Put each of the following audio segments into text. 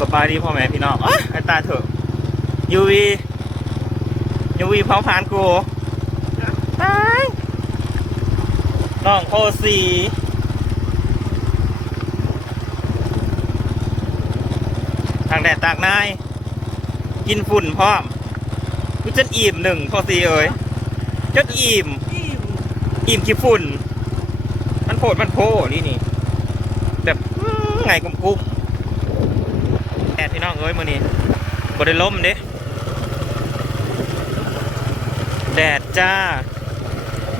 สบายดีพ่อแม่พี่น้องอ๊ะไอตายเถอะยูวียูวีเผาผลาญกูตายน้องโคสีทางแดดตากนายกินฝุ่นพร้อมกูจนอิ่มหนึ่งโคสีเอ้ยจนอิ่ม อิ่มขี้ฝุ่น มันโผดมันโพนี่นี่แบบไงกุมกุม พี่น้องเอ้ยมือนี้บได้ล่มเด้แดดจ้า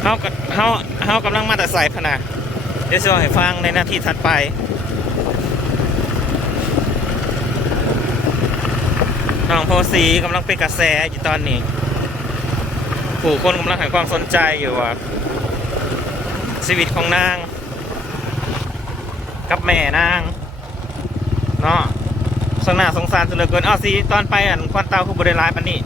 เฮากับเฮาเฮากำลังมาแต่ใส่พนะเดี๋ยวจะให้ฟังในนาทีถัดไปน้องโพสีกำลังเป็นกระแสอยู่ตอนนี้ ผู้คนกำลังให้ความสนใจอยู่ว่าชีวิตของนาง กับแม่นางเนาะ งหน้าสงสารสุดเหลือเกินอ้าวสิตอนไปอันควันเตาคือบริร้ายปันนี่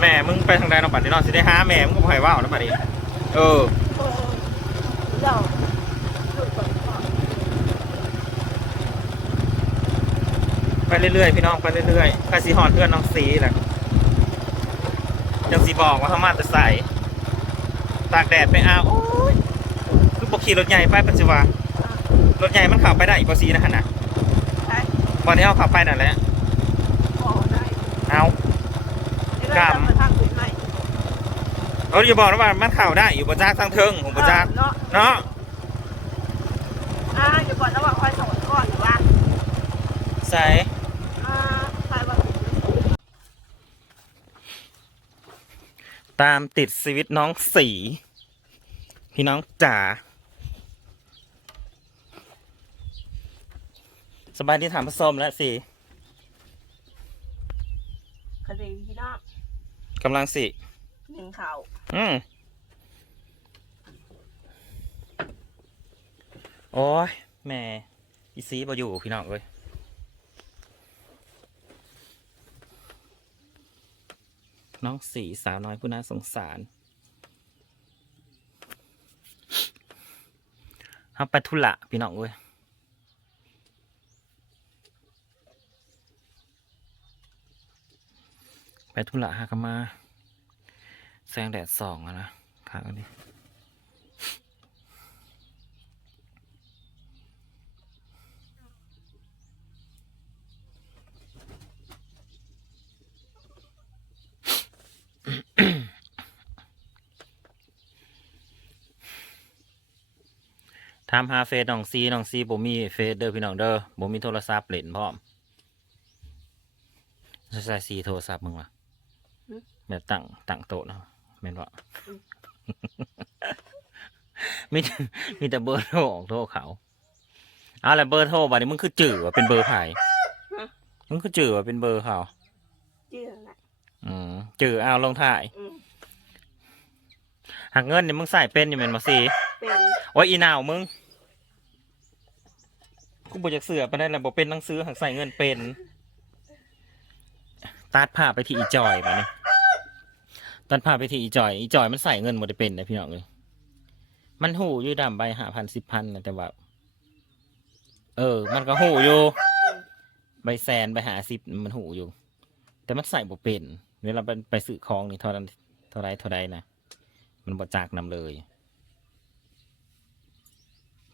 แม่มึงไปทางใดเนาะปัดนี้เนาะสิได้หาแม่มึงก็บ่ให้ว่าวนะปัดนี้เออไปเรื่อยๆพี่น้องไปเรื่อยๆไปสีหอนเพื่อนน้องสีแหละยังสีบอกว่าเขามาแต่ใส่ตากแดดไปอ้าว ขี่รถใหญ่ไปปัจจุบันรถใหญ่มันขับไปได้อีกพอสีนะฮะนะใช่วันที่เขาขับไปนั่นแหละขอได้เอากรรมมาทางอื่นไหมเราอย่าบอกนะว่ามันเข่าได้อยู่บนจากทางเทิงของบนจากเนาะเนาะอ่าอย่าบอกนะว่าคอยสอนก่อนหรือว่าใส่อ่าใครว่าตามติดชีวิตน้องสี พี่น้องจ๋า สบายดีถามผสมแล้วสิคดีพี่น้องกำลังสิหนึ่งข่าวอืมโอ้ยแม่อีซีบอยู่พี่น้องเอ้ยน้องสีสาวน้อยผู้น่าสงสารเอาไปทุละพี่น้องเอ้ย ไปทุละหากนมา แสงแดดสองอะนะขางอันนี้ทำหาเฟซน้องซีน้องซีบ่มีเฟซเด้อพี่น้องเด้อบ่มีโทรศัพท์เล่นพร้อมใส่ซีโทรศัพท์มึงวะ แบบตั้งตั้งโต๊ะเนาะแม่นบ่มีแต่มีแต่เบอร์โทรของโทรเขาเอาแล้วเบอร์โทรบัดนี้มึงคือจื่อว่าเป็นเบอร์ไผ่มึงคือจื่อว่าเป็นเบอร์เขาชื่ออะไรอืมจื่อเอาลงถ่ายอืมหักเงินเนี่ยมึงใส่เป็นอยู่แม่นบ่สิเป็นโอ้ยอีนาวมึงกูบ่อยากเสือไปได้แหละบ่เป็นหนังสือหักใส่เงินเป็นตัดผ้าไปที่อีจอยมาเนี่ ตัดผ้าไปที่อีจอย อีจอยมันใส่เงินบ่ได้เป็นนะพี่น้องเลยมันหูอยู่ดำใบหาพันสิบพันนะแต่ว่า เออ มันก็หูอยู่ ใบแซนใบหาสิบมันหูอยู่ แต่มันใส่บ่เป็นเวลาไปไปซื้อของนี่เท่านั้นเท่าไรเท่าไรนะมันบ่จากนำเลย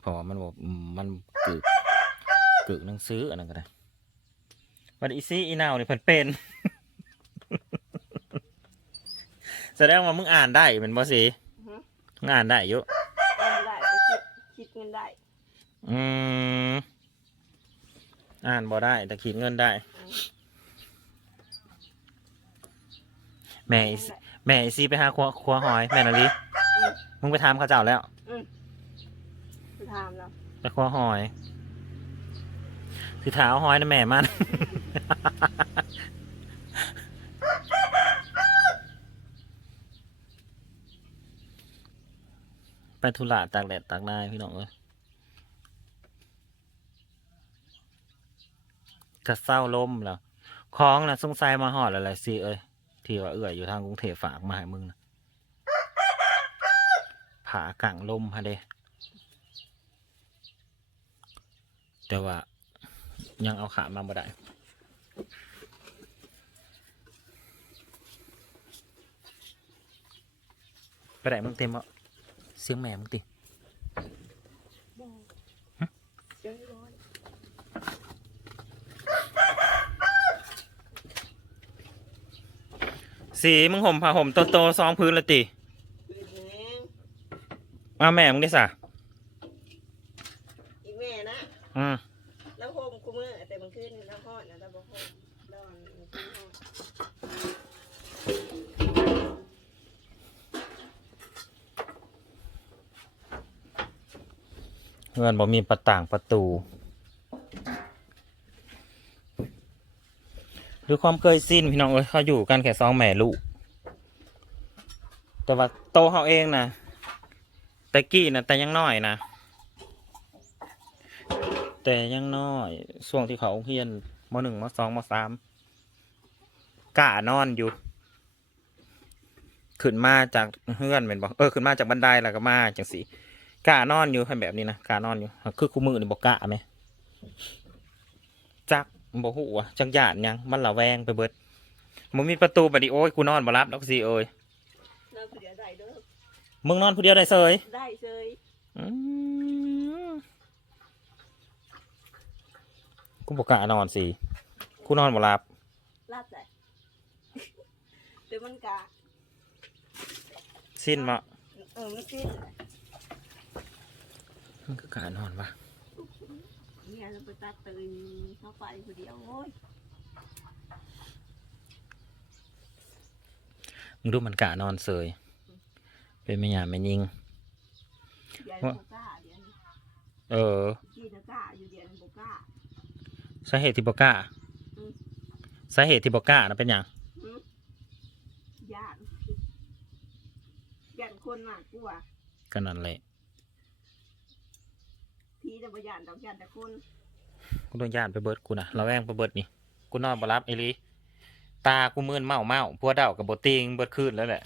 พราะว่ามันบอกมันกึกกึกหนังซื้ออันนั้นก็ได้วันอีซี่อีนาวนี่เพิ่นเป็น แสดงว่ามึงอ่านได้เป็นบ่สิมึงอ่านได้อยู่เอาไม่ได้ไปคิดคิดเงินได้อืมอ่านบ่ได้ แต่ขีดเงินได้ แม่อีซี่แม่อีซี่ไปหาครัวครัวหอย แม่นาลีอืมมึงไปถามเขาเจ้าแล้วไปทำแล้วไปครัวหอยสิถาเอาหอยนะแม่มัน ไปธุระตากแดดตากหน้าพี่น้องเอ้ยจะเศร้าล้มแล้วคล้องนะสงสัยมาหอดอะไรสิเอ้ยที่ว่าเอื้อยอยู่ทางกรุงเทพฝากมาให้มึงนะผากังลมฮะเด้แต่ว่ายังเอาขามาบ่ได้ไปไหนมึงเต็มอะ เสียงแม่มึงติสีมึงห่มผ้าห่มโตโตๆซองพื้นละติมาแหมาแม่มึงได้สะ อีแม่นะ อืม แล้วโฮมกูมือแต่มันขึ้นแล้วหอดนะแล้วบ่โฮมแล้วมันขึ้นหอด เงินบ่มีประต่างประตูด้วยความเคยสิ้นพี่น้องเอ้ยเขาอยู่กันแค่สองแม่ลูกแต่ว่าโตเขาเองนะแต่กี้นะแต่ยังน้อยนะแต่ยังน้อยช่วงที่เขาเฮียนมหนึ่งมสองมสามกะนอนอยู่ ขึ้นมาจากเฮือนเป็นบอกเออขึ้นมาจากบันไดแล้วก็มาจังสี กะนอนอยู่ให้แบบนี้นะกะนอนอยู่ คือคู่มือนี่บอกกะไหมจักบอกหูวะจักหยาดยังมันละแวงไปเบิดมันมีประตูบัดนี้โอ้ยกูนอนบ่รับดอกสิเอ้ยนอนผู้เดียวได้เด้อมึงนอนผู้เดียวได้เซยได้เซยอืมกูบอกกะนอนสิกูนอนบ่รับลาดใจแต่มันกะสิ้นมาเออมันสิ้น มันก็กะนอนปะเนี่ยเราไปตัดตื่นเข้าไปผู้เดียวโอ้ยมึงดูมันกะนอนเสยเป็นไม่หยาไม่ยิงเดี๋ยวโบก้าเดี๋ยวนี้เออที่นะก้าอยู่เดี๋ยวโบก้าสาเหตุที่บอกกล้าอืมสาเหตุที่บอกกล้านะเป็นอย่างหืมญาติญาติคนมากกว่าก็นั่นแหละ พี่จะบ่าติดอกญาติแต่คนกูโดนญาติไปเบิดกูนะเราแวงไปเบิดนี่กูนอนบ่รับไอหลีตากูมืนเมาเมาพัวเดากับบติงเบิดคืนแล้วแหละ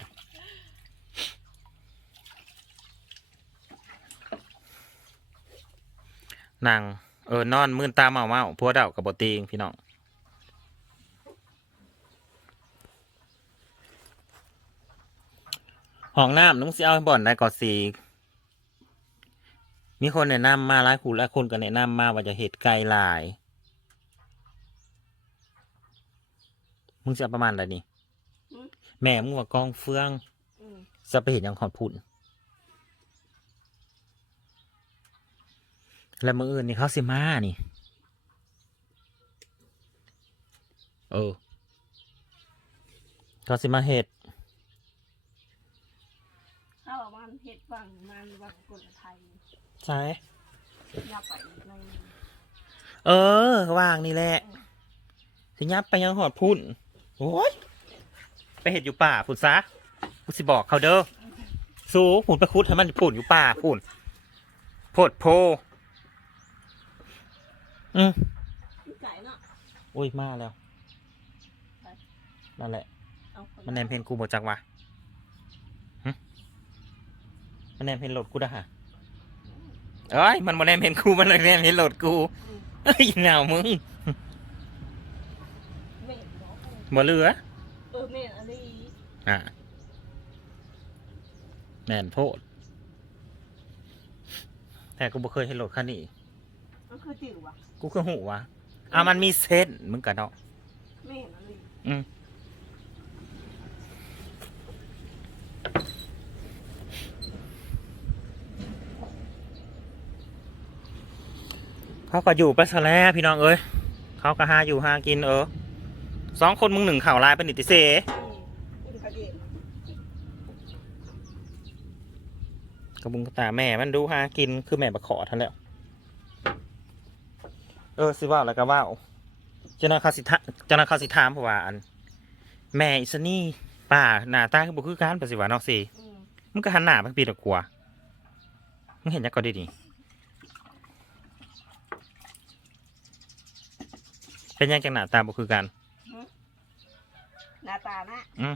นางเออนอนมืนตาเมาเมาพัวเดากับบติงพี่น้องห้องน้ำนุ้งสิเอาบ่อนได้ก่อนสี มีคนแนะนำมาหลายคู่หลายคนก็แนะนำมาว่าจะเห็ดไก่ลาย มึงจะเอาประมาณอะไรนี่แม่มึงว่ากองเฟืองอืมจะไปเห็นยังขอดพุ่นแล้วมืออื่นนี่เขาสิมานี่ เออเขาสิมาเห็ดถ้าว่ามันเฮ็ดฟังมันว่าคน ไทยใช่อย่าไปในเออว่างนี่แหละ สิยับไปยังหอดพุ่น โอ้ย ไปเห็ดอยู่ป่าพุ่นซะกูสิบอกเขาเด้อ สูพุ่นไปคุดให้มันพุ่นอยู่ป่าพุ่นโพดโพ อืมไก่เนาะ อุ้ยมาแล้ว นั่นแหละ เอามันแนมเพนกูบอจักวะหึมันแนมเพนโหลดกูนะฮะ เอ้ยมันมาแนมเพนกูมันเลยแนมเพนโหลดกูเอ้ยหนาวมึงเม่นเนาะบ่เหลือเออเม่นอะไรอะแม่นโพดแต่กูบ่เคยเห็นโหลดคันนี้มันคือจิ๋วว่ะกูคือหูวะอะมันมีเส้นมึงกะเนาะเม่นอะไร อืม เขาก็อยู่ไปซะแล้วพี่น้องเอ้ยเขาก็หาอยู่หากินเออสองคนมึงหนึ่งข่าวลายเป็นนิติเสอืมคุณคดีกระบุงกระตาแม่มันดูหากินคือแม่บะขอท่านแหล้ว เออสิว่าแล้วก็ว่าเจ้าหน้าเขาสิทะเจ้าหน้าเขาสิถามเพราะว่าอัน แม่อิสนี่ป่าหน้าตาคือบุคือการปฏิวัตินอกสิอืมมึงก็หันหน้าไปปีตะกัวมึงเห็นยักษ์ก็ดีนี่ เป็นยังจังหน้าตาบุคือกัน หน้าตานะอืม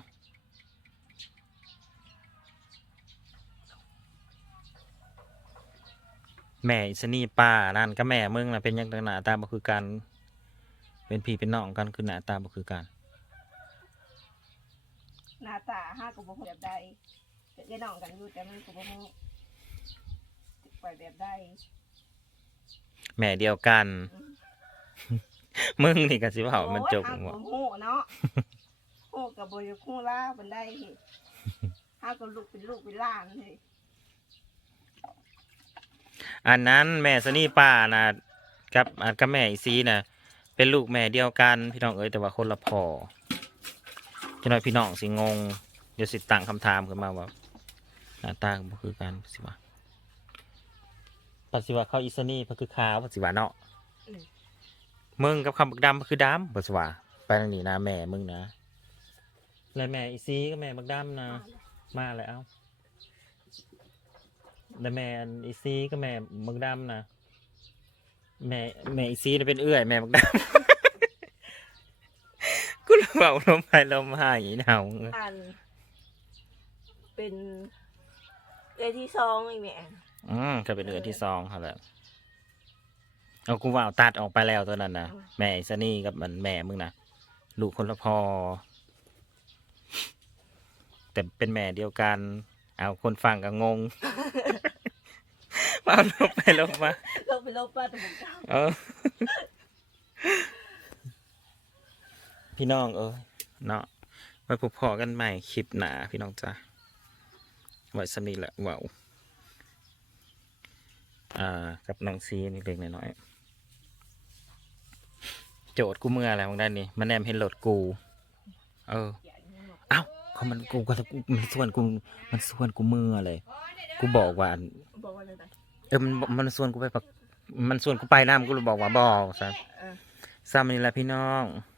แม่อิสนีป้านั่นก็แม่มึงน่ะเป็นหยังต่างหน้าตาบ่คือกัน เป็นพี่เป็นน้องกันคือหน้าตาบ่คือกัน หน้าตาห้ากับบ่ฮู้แบบใดจะได้น้องกันอยู่แต่มันก็บ่ฮู้ไปแบบใดแม่เดียวกันมึ งนี่ก็สิเว้ามันจบโอ้ยบ่ห้ากับฮู้เนาะฮู้กับบ่อยากฮู้ลาบันไดเฮ็ดห้ากับลูกเป็นลูกเป็นหลานเฮ้ยอันนั้นแม่สนีป้าน่ะกับอะกับแม่อีซีน่ะเป็นลูกแม่เดียวกันพี่น้องเอ้ยแต่ว่าคนละพ่อจังน้อยพี่น้องสิงงเดี๋ยวสิตั้งคำถามขึ้นมาว่าหน้าตาบ่คือกันสิว่าปัสสิว่าเขาอีสนีเพิ่นคือขาวปัสสิว่าเนาะ มึงกับคำบักดำเพิ่นคือดำปัสสิว่าไปทางนี้นะแม่มึงนะแล้วแม่อีซีก็แม่บักดำนะ มาแล้ว แล้วแม่อันอีซีก็แม่บักดำนะ แม่แม่อีซีน่ะเป็นเอื้อยแม่บักดำ กูเลยเบาลมไปลมหายอีหนาวอัน เป็นเอที่สองไอ้แม่อืมก็เป็นเอื้อยที่สองเขาแหละ เอากูว่าเอาตัดออกไปแล้วตัวนั้นนะแม่อีซนี่กับมันแม่มึงนะลูกคนละพอ แต่เป็นแม่เดียวกัน เอาคนฟังก็งงเบาลมไปลมมาลบไปลบป้าแต่ผมจเออ พี่น้องเออเนาะไว้พบพอกันใหม่คลิปหนาพี่น้องจ้าไว้สำนีแหละเว้าวอ่า กับน้องซีนี่เล็กน้อยๆ โจทย์กูเมื่ออะไรของด้านนี้มันแนมเห็นโหลดกู เออ เอ้าเขามันกูก็มันส่วนกูมันส่วนกูเมื่อเลย กูบอกว่าอันำบอกว่าอะไรนะเออมันมันส่วนกูไปปักมันส่วนกูไปน้ำกูเลยบอกว่าบอกซะเออซ้ำนี่แหละพี่น้องเ